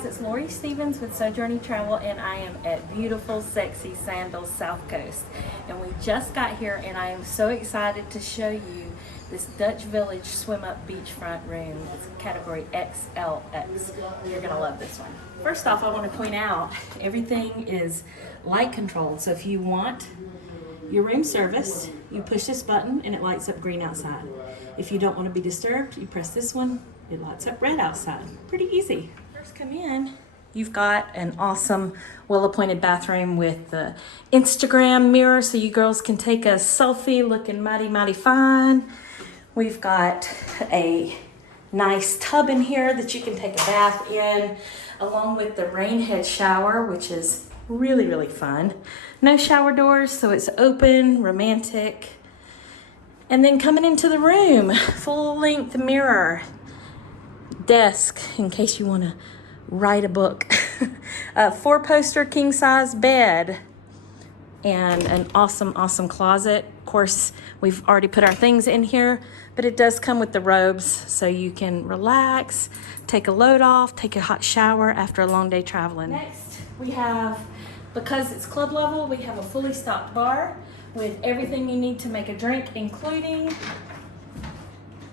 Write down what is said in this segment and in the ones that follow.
guys, it's Lori Stevens with Sojourney Travel, and I am at beautiful, sexy Sandals, South Coast. And we just got here, and I am so excited to show you this Dutch Village SwimUp beachfront room. It's category SLX. You're gonna love this one. First off, I want to point out everything is light controlled. So if you want your room serviced, you push this button and it lights up green outside. If you don't want to be disturbed, you press this one, it lights up red outside. Pretty easy. First come in, you've got an awesome well-appointed bathroom with the Instagram mirror so you girls can take a selfie looking mighty fine. We've got a nice tub in here that you can take a bath in, along with the rain head shower, which is really fun. No shower doors, so it's open, romantic. And then coming into the room, full-length mirror, desk in case you want to write a book, a 4-poster king-size bed, and an awesome closet. Of course, we've already put our things in here, but it does come with the robes so you can relax, take a load off, take a hot shower after a long day traveling. Next, we have, because it's club level, we have a fully stocked bar with everything you need to make a drink, including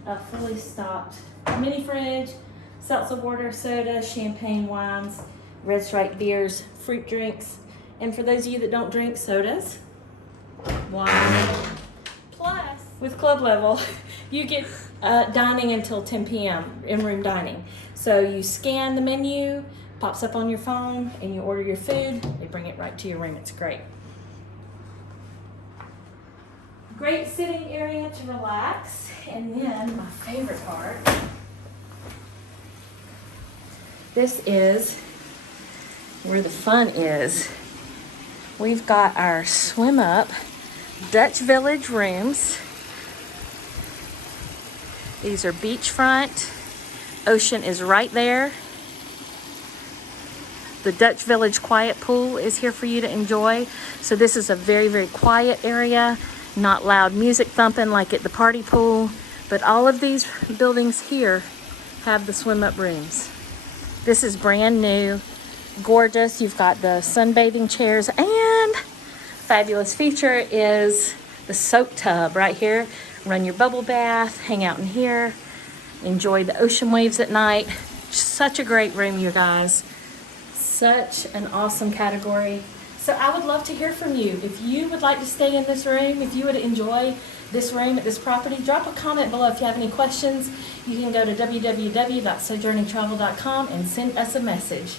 a fully stocked mini fridge, seltzer water, soda, champagne, wines, red stripe beers, fruit drinks, and for those of you that don't drink, sodas, wine. Plus, with club level, you get dining until 10 p.m. in-room dining. So you scan the menu, pops up on your phone, and you order your food. They bring it right to your room. It's great. Great sitting area to relax. And then my favorite part, this is where the fun is. We've got our SwimUp Dutch Village rooms. These are beachfront. Ocean is right there. The Dutch Village quiet pool is here for you to enjoy. So this is a very quiet area, not loud music thumping like at the party pool, but all of these buildings here have the SwimUp rooms. This is brand new, gorgeous. You've got the sunbathing chairs, and fabulous feature is the soak tub right here. Run your bubble bath, hang out in here, enjoy the ocean waves at night. Such a great room, you guys. Such an awesome category. So I would love to hear from you. If you would like to stay in this room, if you would enjoy this room at this property, drop a comment below. If you have any questions, you can go to www.sojourneytravel.com and send us a message.